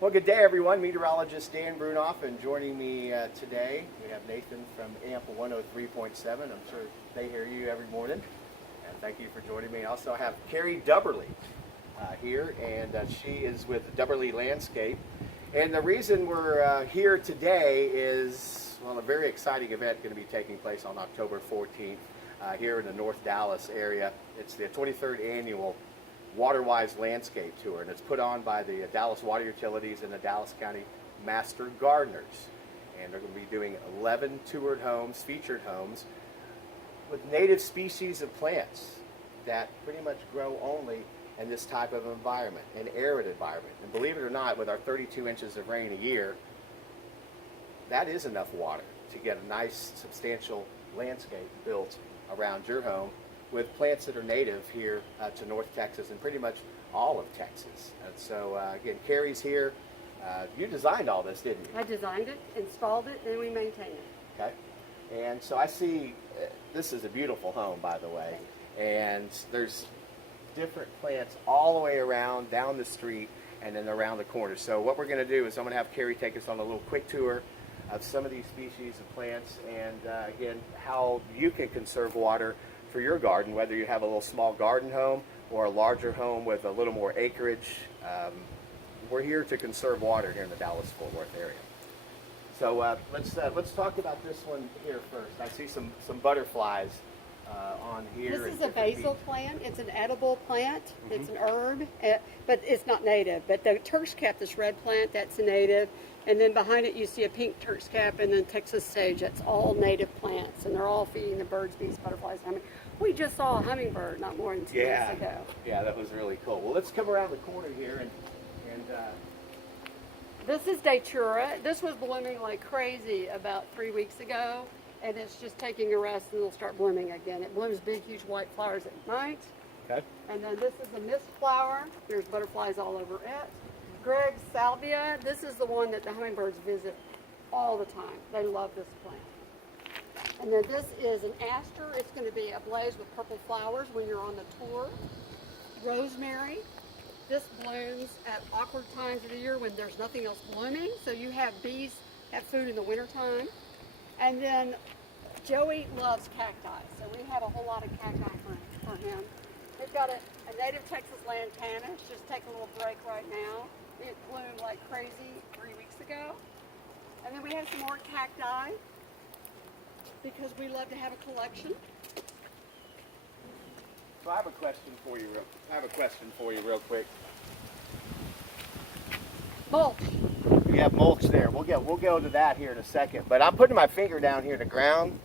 Well, good day, everyone. Meteorologist Dan Brunoff, and joining me today, we have Nathan from AMP 103.7. I'm sure they hear you every morning, and thank you for joining me. I also have Carrie Dubberly here, and she is with Dubberly Landscape. And the reason we're here today is, well, a very exciting event going to be taking place on October 14th here in the North Dallas area. It's the 23rd annual Waterwise Landscape Tour, and it's put on by the Dallas Water Utilities and the Dallas County Master Gardeners. And they're going to be doing 11 toured homes, featured homes, with native species of plants that pretty much grow only in this type of environment, an arid environment. And believe it or not, with our 32 inches of rain a year, that is enough water to get a nice, substantial landscape built around your home, with plants that are native here to North Texas and pretty much all of Texas. And so, again, Carrie's here. You designed all this, didn't you? I designed it, installed it, and we maintain it. Okay. And so I see, this is a beautiful home, by the way. And there's different plants all the way around, down the street, and then around the corner. So what we're going to do is I'm going to have Carrie take us on a little quick tour of some of these species of plants, and again, how you can conserve water for your garden, whether you have a little small garden home or a larger home with a little more acreage. We're here to conserve water here in the Dallas-Fort Worth area. So let's talk about this one here first. I see some butterflies on here. This is a basil plant. It's an edible plant. It's an herb, but it's not native. But the Turk's cap, this red plant, that's a native. And then behind it you see a pink Turk's cap and then Texas sage. That's all native plants, and they're all feeding the birds, bees, butterflies. I mean, we just saw a hummingbird not more than 2 weeks ago. Yeah, that was really cool. Well, let's come around the corner here and this is Datura. This was blooming like crazy about 3 weeks ago, and it's just taking a rest, and it'll start blooming again. It blooms big, huge white flowers at night. Okay. And then this is a mist flower. There's butterflies all over it. Greg's salvia. This is the one that the hummingbirds visit all the time. They love this plant. And then this is an aster. It's going to be ablaze with purple flowers when you're on the tour. Rosemary. This blooms at awkward times of the year when there's nothing else blooming. So you have bees have food in the wintertime. And then Joey loves cacti. So we have a whole lot of cacti for him. We've got a native Texas lantana. It's just taking a little break right now. It bloomed like crazy 3 weeks ago. And then we have some more cacti because we love to have a collection. So I have a question for you real quick. Mulch. We have mulch there. We'll go to that here in a second. But I'm putting my finger down here to the ground.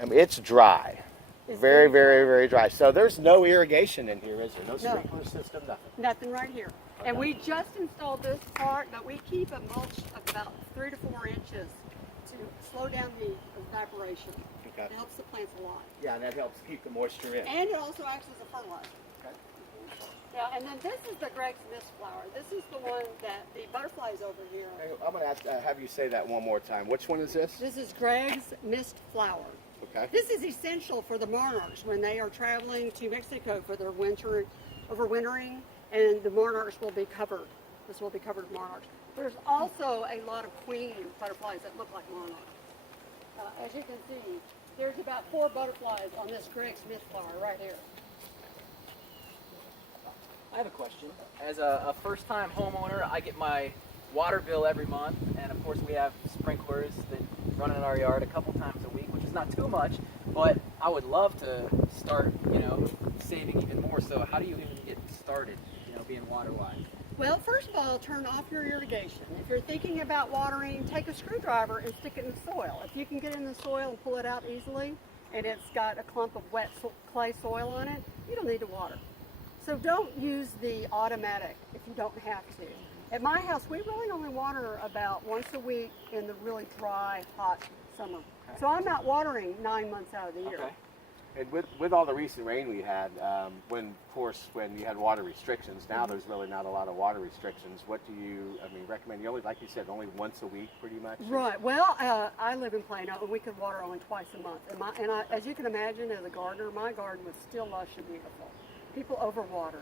I mean, it's dry. Very, very, very dry. So there's no irrigation in here, is there? No sprinkler system, nothing. Nothing right here. Okay. And we just installed this part, but we keep a mulch of about 3 to 4 inches to slow down the evaporation. Okay. It helps the plants a lot. Yeah, and that helps keep the moisture in. And it also acts as a fertilizer. Okay. Yeah, and then this is the Greg's mist flower. This is the one that the butterflies over here. I'm going to have you say that one more time. Which one is this? This is Greg's mist flower. Okay. This is essential for the monarchs when they are traveling to Mexico for their overwintering, and the monarchs will be covered. This will be covered with monarchs. There's also a lot of queen butterflies that look like monarchs. As you can see, there's about 4 butterflies on this Greg's mist flower right here. I have a question. As a first-time homeowner, I get my water bill every month, and of course we have sprinklers that run in our yard a couple times a week, which is not too much, but I would love to start, saving even more. So how do you even get started, being water-wise? Well, first of all, turn off your irrigation. If you're thinking about watering, take a screwdriver and stick it in the soil. If you can get in the soil and pull it out easily, and it's got a clump of wet clay soil on it, you don't need to water. So don't use the automatic if you don't have to. At my house, we really only water about once a week in the really dry, hot summer. Okay. So I'm not watering 9 months out of the year. Okay. And with all the recent rain we had, when you had water restrictions, now there's really not a lot of water restrictions. What do you, recommend? You only, like you said, only once a week, pretty much? Right. Well, I live in Plano, and we could water only twice a month. And as you can imagine, as a gardener, my garden was still lush and beautiful. People overwater.